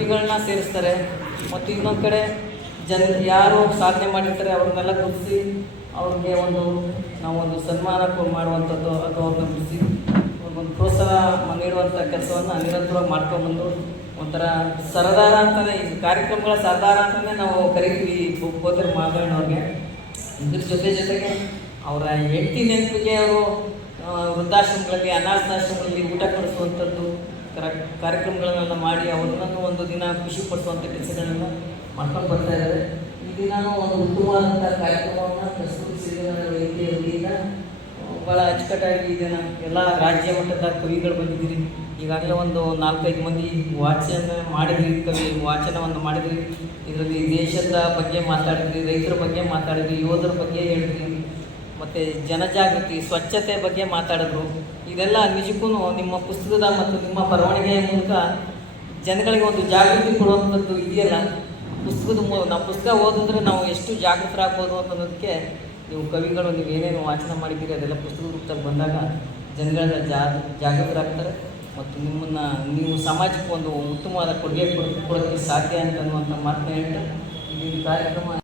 ಕವಿಗಳನ್ನ ಸೇರಿಸ್ತಾರೆ. ಮತ್ತು ಇನ್ನೊಂದು ಕಡೆ ಯಾರು ಸಾಧನೆ ಮಾಡಿರ್ತಾರೆ ಅವ್ರನ್ನೆಲ್ಲ ಗುರುತಿಸಿ ಅವ್ರಿಗೆ ನಾವೊಂದು ಸನ್ಮಾನ ಮಾಡುವಂಥದ್ದು ಅಥವಾ ಅವ್ರನ್ನ ಗುರುತಿಸಿ ಅವ್ರಿಗೊಂದು ಪ್ರೋತ್ಸಾಹ ನೀಡುವಂಥ ಕೆಲಸವನ್ನು ನಿರಂತರವಾಗಿ ಮಾಡ್ಕೊಂಡ್ಬಂದು ಒಂಥರ ಸರದಾರ ಅಂತಲೇ ಈ ಕಾರ್ಯಕ್ರಮಗಳ ಸರದಾರ ಅಂತಲೇ ನಾವು ಕರಿತೀವಿ ಗೋತರ ಮಾಧವಣ್ಣವ್ರಿಗೆ. ಇದ್ರ ಜೊತೆಗೆ ಅವರ ಹೆಂಡತಿ ನೆನಪಿಗೆ ಅವರು ವೃದ್ಧಾಶ್ರಮಗಳಲ್ಲಿ ಅನಾಥಾಶ್ರಮಗಳಲ್ಲಿ ಊಟ ಕೊಡಿಸುವಂಥದ್ದು ಕಾರ್ಯಕ್ರಮಗಳನ್ನೆಲ್ಲ ಮಾಡಿ ಅವ್ರನ್ನೂ ಒಂದು ದಿನ ಖುಷಿ ಪಡಿಸುವಂಥ ಕೆಲಸಗಳನ್ನ ಮಾಡ್ಕೊಂಡು ಬರ್ತಾ ಇದ್ದಾರೆ. ಈ ದಿನ ಒಂದು ಉತ್ತಮವಾದಂಥ ಕಾರ್ಯಕ್ರಮವನ್ನು ಪ್ರಸ್ತುತಿಸಿದ ವೈದ್ಯರಿಂದ ಭಾಳ ಅಚ್ಚುಕಟ್ಟಾಗಿ ಇದನ್ನು ಎಲ್ಲ ರಾಜ್ಯ ಮಟ್ಟದ ಕವಿಗಳು ಬಂದಿದ್ದೀರಿ. ಈಗಾಗಲೇ ಒಂದು 4-5 ಮಂದಿ ವಾಚನವನ್ನು ಮಾಡಿದ್ರಿ. ಇದರಲ್ಲಿ ದೇಶದ ಬಗ್ಗೆ ಮಾತಾಡಿದ್ರಿ, ರೈತರ ಬಗ್ಗೆ ಮಾತಾಡಿದ್ರಿ, ಯೋಧರ ಬಗ್ಗೆ ಹೇಳಿದ್ರಿ, ಮತ್ತು ಜನಜಾಗೃತಿ, ಸ್ವಚ್ಛತೆ ಬಗ್ಗೆ ಮಾತಾಡಿದ್ರು. ಇದೆಲ್ಲ ನಿಜಕ್ಕೂ ನಿಮ್ಮ ಪುಸ್ತಕದ ಮತ್ತು ನಿಮ್ಮ ಬರವಣಿಗೆಯ ಮೂಲಕ ಜನಗಳಿಗೆ ಒಂದು ಜಾಗೃತಿ ಕೊಡುವಂಥದ್ದು ಇದೆಯಲ್ಲ. ನಾವು ಪುಸ್ತಕ ಓದಿದ್ರೆ ನಾವು ಎಷ್ಟು ಜಾಗೃತರಾಗ್ಬೋದು ಅನ್ನೋದಕ್ಕೆ ನೀವು ಕವಿಗಳು ನೀವು ಏನೇನು ವಾಚನ ಮಾಡಿದ್ದೀರಿ ಅದೆಲ್ಲ ಪುಸ್ತಕದ ರೂಪದಲ್ಲಿ ಬಂದಾಗ ಜನಗಳ ಜಾಗೃತರಾಗ್ತಾರೆ ಮತ್ತು ನೀವು ಸಮಾಜಕ್ಕೆ ಒಂದು ಉತ್ತಮವಾದ ಕೊಡುಗೆ ಕೊಡೋಕ್ಕೆ ಸಾಧ್ಯ ಅಂತ ಅನ್ನುವಂಥ ಮಾತನ್ನ ಹೇಳ್ತಾ ಈ ಕಾರ್ಯಕ್ರಮ